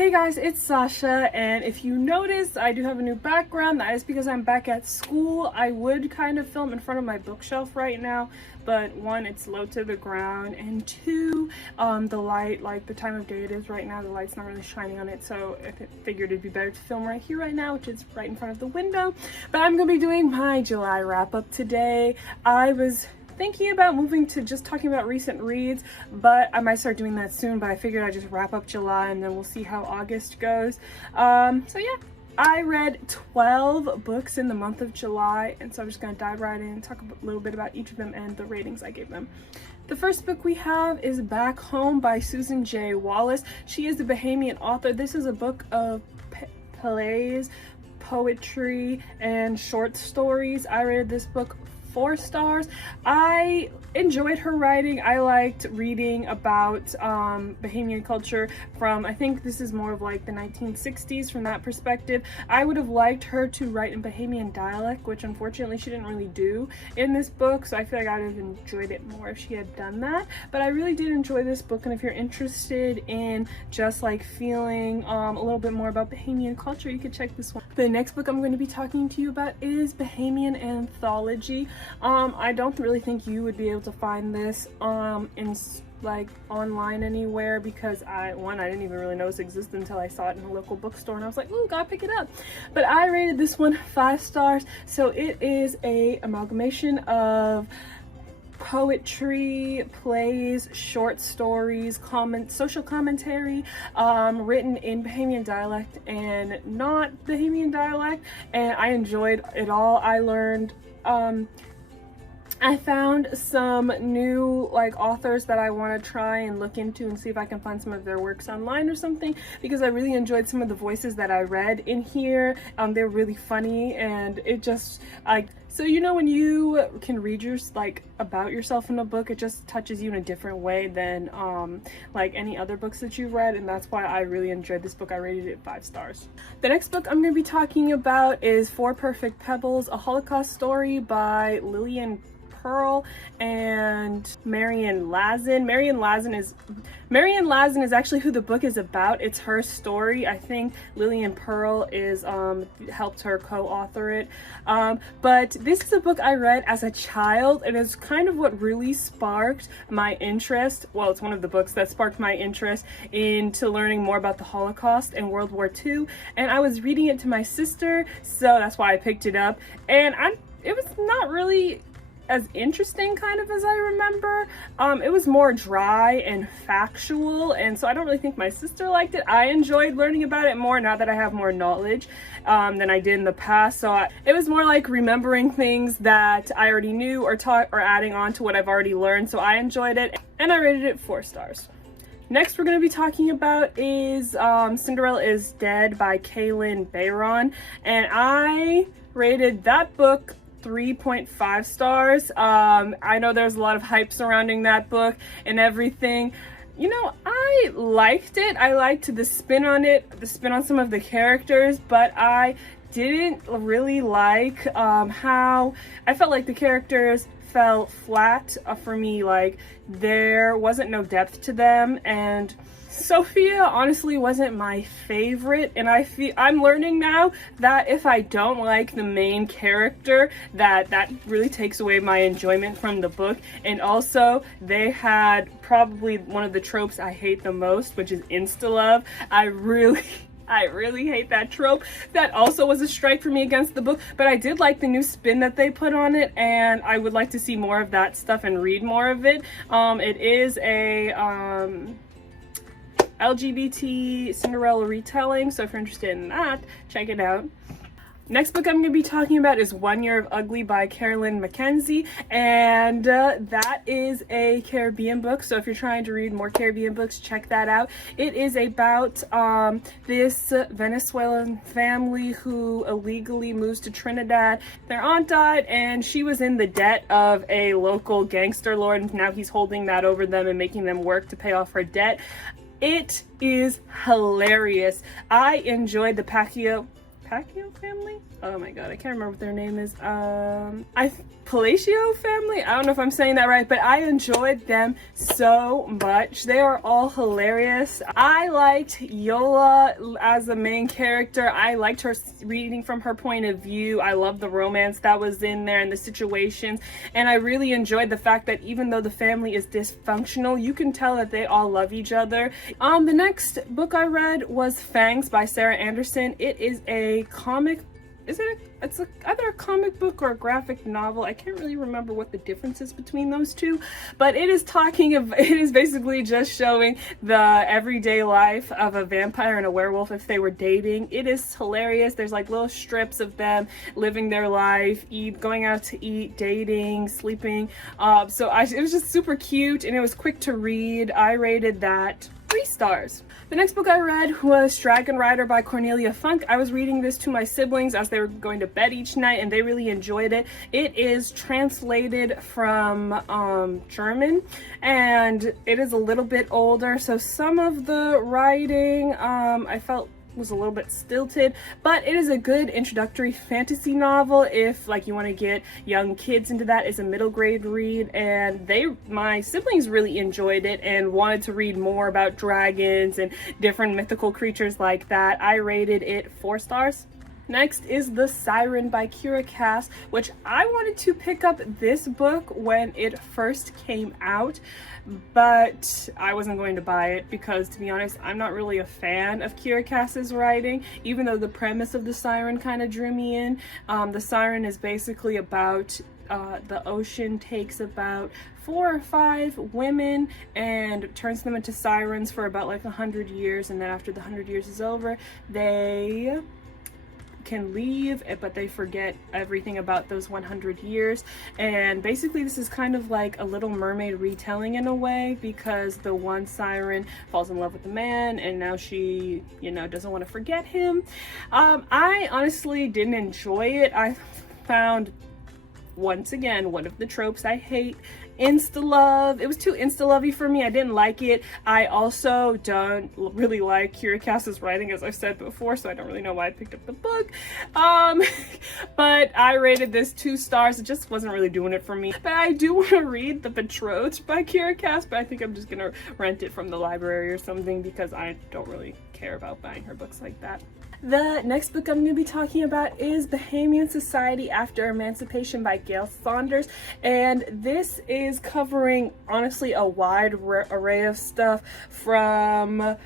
Hey guys, it's Sasha, and if you notice, I do have a new background. That is because I'm back at school. I would kind of film in front of my bookshelf right now, but one, it's low to the ground, and two, the light, like the time of day it is right now, the light's not really shining on it, so I figured it'd be better to film right here right now, which is right in front of the window. But I'm gonna be doing my July wrap-up today. I was thinking about moving to just talking about recent reads, but I might start doing that soon, but I figured I'd just wrap up July and then we'll see how August goes. So yeah, I read 12 books in the month of July, and so I'm just going to dive right in and talk a little bit about each of them and the ratings I gave them. The first book we have is Back Home by Susan J. Wallace. She is the Bahamian author. This is a book of plays, poetry, and short stories. I rated this book 4 stars. I enjoyed her writing. I liked reading about Bahamian culture from, I think this is more of like the 1960s from that perspective. I would have liked her to write in Bahamian dialect, which unfortunately she didn't really do in this book, so I feel like I would have enjoyed it more if she had done that. But I really did enjoy this book, and if you're interested in just like feeling a little bit more about Bahamian culture, you could check this one. The next book I'm going to be talking to you about is Bahamian Anthology. I don't really think you would be able to find this in like online anywhere, because I didn't even really know this existed until I saw it in a local bookstore, and I was like, ooh, gotta pick it up. But I rated this one 5 stars. So it is a amalgamation of poetry, plays, short stories, social commentary, written in Bahamian dialect and not Bahamian dialect, and I enjoyed it all. I learned I found some new like authors that I want to try and look into and see if I can find some of their works online or something, because I really enjoyed some of the voices that I read in here. They're really funny, and it just like, so you know when you can read about yourself in a book, it just touches you in a different way than like any other books that you've read, and that's why I really enjoyed this book. I rated it 5 stars. The next book I'm going to be talking about is Four Perfect Pebbles, a Holocaust story by Lillian Pearl and Marian Lazen. Marian Lazen is actually who the book is about. It's her story. I think Lillian Pearl is helped her co-author it. But this is a book I read as a child, and it's kind of what really sparked my interest. Well, it's one of the books that sparked my interest into learning more about the Holocaust and World War II. And I was reading it to my sister, so that's why I picked it up. And it was not really as interesting kind of as I remember. It was more dry and factual, and so I don't really think my sister liked it. I enjoyed learning about it more now that I have more knowledge than I did in the past, so it was more like remembering things that I already knew or taught, or adding on to what I've already learned, so I enjoyed it, and I rated it 4 stars. Next we're going to be talking about is Cinderella is Dead by Kaylin Bayron, and I rated that book 3.5 stars. I know there's a lot of hype surrounding that book and everything. You know, I liked it. I liked the spin on it, the spin on some of the characters, but I didn't really like how I felt like the characters fell flat for me. Like there wasn't no depth to them, and Sophia honestly wasn't my favorite, and I'm learning now that if I don't like the main character, that really takes away my enjoyment from the book. And also they had probably one of the tropes I hate the most, which is insta-love. I really hate that trope. That also was a strike for me against the book, but I did like the new spin that they put on it, and I would like to see more of that stuff and read more of it. It is a LGBT Cinderella retelling, so if you're interested in that, check it out. Next book I'm going to be talking about is One Year of Ugly by Carolyn Mackenzie, and that is a Caribbean book, so if you're trying to read more Caribbean books, check that out. It is about this Venezuelan family who illegally moves to Trinidad. Their aunt died, and she was in the debt of a local gangster lord, and now he's holding that over them and making them work to pay off her debt. It is hilarious. I enjoyed the Pacquiao family? oh my god, I can't remember what their name is. Palacio family? I don't know if I'm saying that right, but I enjoyed them so much. They are all hilarious. I liked Yola as the main character. I liked her reading from her point of view. I loved the romance that was in there and the situations. And I really enjoyed the fact that even though the family is dysfunctional, you can tell that they all love each other. The next book I read was Fangs by Sarah Anderson. It is a comic. It's either a comic book or a graphic novel. I can't really remember what the difference is between those two, but it is basically just showing the everyday life of a vampire and a werewolf if they were dating. It is hilarious. There's like little strips of them living their life, going out to eat, dating, sleeping. It was just super cute, and it was quick to read. I rated that 3 stars. The next book I read was Dragon Rider by Cornelia Funk. I was reading this to my siblings as they were going to bed each night, and they really enjoyed it. It is translated from German, and it is a little bit older, so some of the writing I felt was a little bit stilted, but it is a good introductory fantasy novel if like you want to get young kids into that. It's a middle grade read, and my siblings really enjoyed it and wanted to read more about dragons and different mythical creatures like that. I rated it 4 stars. Next is The Siren by Kira Cass, which I wanted to pick up this book when it first came out, but I wasn't going to buy it because, to be honest, I'm not really a fan of Kira Cass's writing, even though the premise of The Siren kind of drew me in. The Siren is basically about the ocean takes about 4 or 5 women and turns them into sirens for about like 100 years, and then after the 100 years is over, they can leave, but they forget everything about those 100 years. And basically this is kind of like a Little Mermaid retelling in a way, because the one siren falls in love with the man and now she, doesn't want to forget him. I honestly didn't enjoy it. I found, once again, one of the tropes I hate: insta-love. It was too insta-lovey for me. I didn't like it. I also don't really like Kira Cass's writing, as I've said before, so I don't really know why I picked up the book. But I rated this 2 stars. It just wasn't really doing it for me. But I do want to read The Betrothed by Kira Cass, but I think I'm just gonna rent it from the library or something because I don't really care about buying her books like that. The next book I'm going to be talking about is Bahamian Society After Emancipation by Gail Saunders, and this is covering, honestly, a wide array of stuff from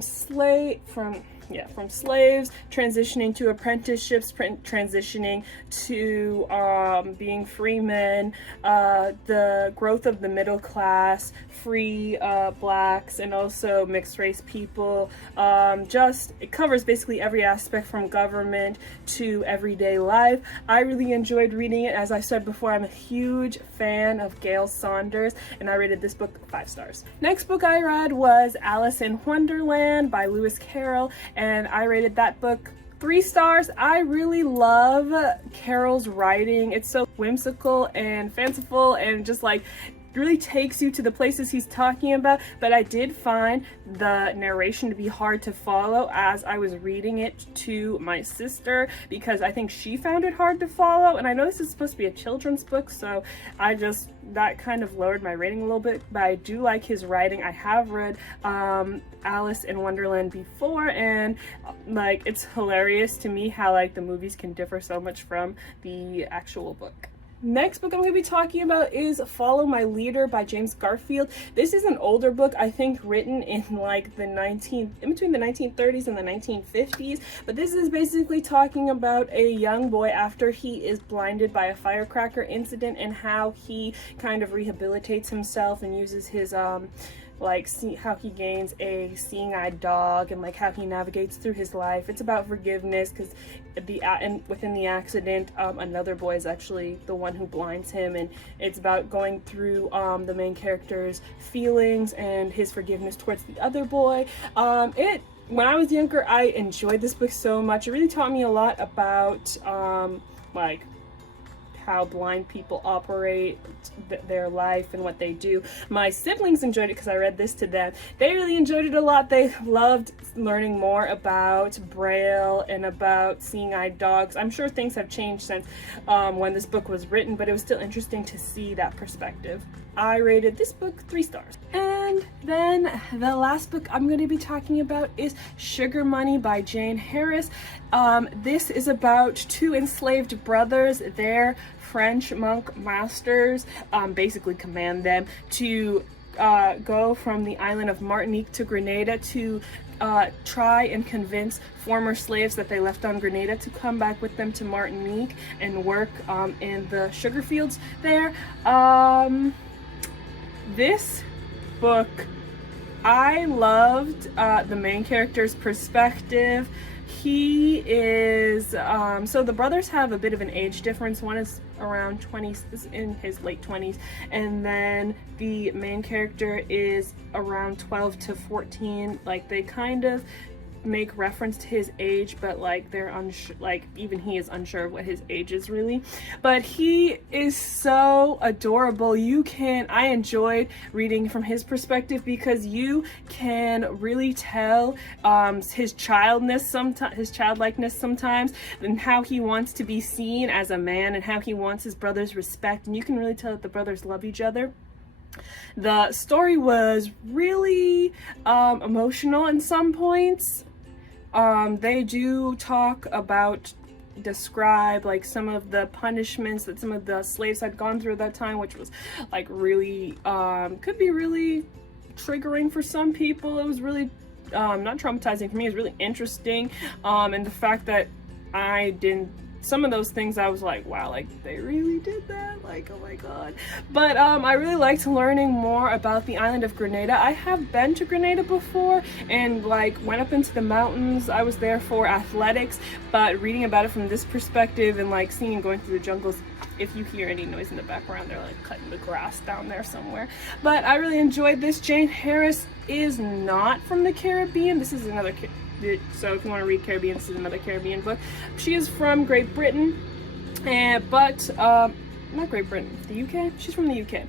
slaves transitioning to apprenticeships, transitioning to being free men, the growth of the middle class, free blacks, and also mixed race people. It covers basically every aspect from government to everyday life. I really enjoyed reading it. As I said before, I'm a huge fan of Gail Saunders, and I rated this book 5 stars. Next book I read was Alice in Wonderland by Lewis Carroll, and I rated that book 3 stars. I really love Carroll's writing. It's so whimsical and fanciful and just like really takes you to the places he's talking about, but I did find the narration to be hard to follow as I was reading it to my sister, because I think she found it hard to follow. And I know this is supposed to be a children's book, so that kind of lowered my rating a little bit, but I do like his writing. I have read Alice in Wonderland before, and like it's hilarious to me how like the movies can differ so much from the actual book. Next book I'm going to be talking about is Follow My Leader by James Garfield. This is an older book, I think written in like in between the 1930s and the 1950s, but this is basically talking about a young boy after he is blinded by a firecracker incident and how he kind of rehabilitates himself and uses his how he gains a seeing-eyed dog and like how he navigates through his life. It's about forgiveness because within the accident, another boy is actually the one who blinds him, and it's about going through the main character's feelings and his forgiveness towards the other boy. When I was younger, I enjoyed this book so much. It really taught me a lot about how blind people operate their life and what they do. My siblings enjoyed it because I read this to them. They really enjoyed it a lot. They loved learning more about Braille and about seeing-eyed dogs. I'm sure things have changed since when this book was written, but it was still interesting to see that perspective. I rated this book 3 stars. And then the last book I'm going to be talking about is Sugar Money by Jane Harris. This is about 2 enslaved brothers. Their French monk masters basically command them to go from the island of Martinique to Grenada to try and convince former slaves that they left on Grenada to come back with them to Martinique and work in the sugar fields there. This book, I loved the main character's perspective. He is, so the brothers have a bit of an age difference. One is around 20, is in his late 20s, and then the main character is around 12 to 14. Like, they kind of make reference to his age, but like they're unsure, like even he is unsure of what his age is really. But he is so adorable. I enjoyed reading from his perspective because you can really tell his childlikeness sometimes, and how he wants to be seen as a man and how he wants his brothers' respect, and you can really tell that the brothers love each other. The story was really emotional in some points. They do describe like some of the punishments that some of the slaves had gone through at that time, which was like really, could be really triggering for some people. It was really not traumatizing for me. It was really interesting. And the fact that some of those things I was like, wow, like they really did that, like, oh my god. But I really liked learning more about the island of Grenada. I have been to Grenada before and like went up into the mountains. I was there for athletics, but reading about it from this perspective and like seeing and going through the jungles, if you hear any noise in the background, they're like cutting the grass down there somewhere. But I really enjoyed this. Jane Harris is not from the Caribbean. This is another so if you want to read Caribbean, this is another Caribbean book. She is from Great Britain, but not Great Britain, the UK? She's from the UK.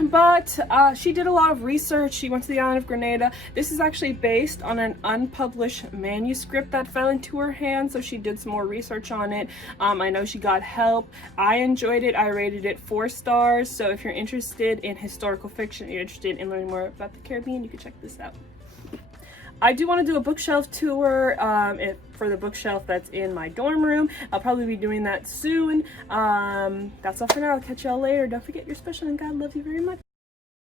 But she did a lot of research. She went to the island of Grenada. This is actually based on an unpublished manuscript that fell into her hands, so she did some more research on it. I know she got help. I enjoyed it. I rated it 4 stars. So if you're interested in historical fiction, you're interested in learning more about the Caribbean, you can check this out. I do want to do a bookshelf tour for the bookshelf that's in my dorm room. I'll probably be doing that soon. That's all for now. I'll catch y'all later. Don't forget you're special and God loves you very much.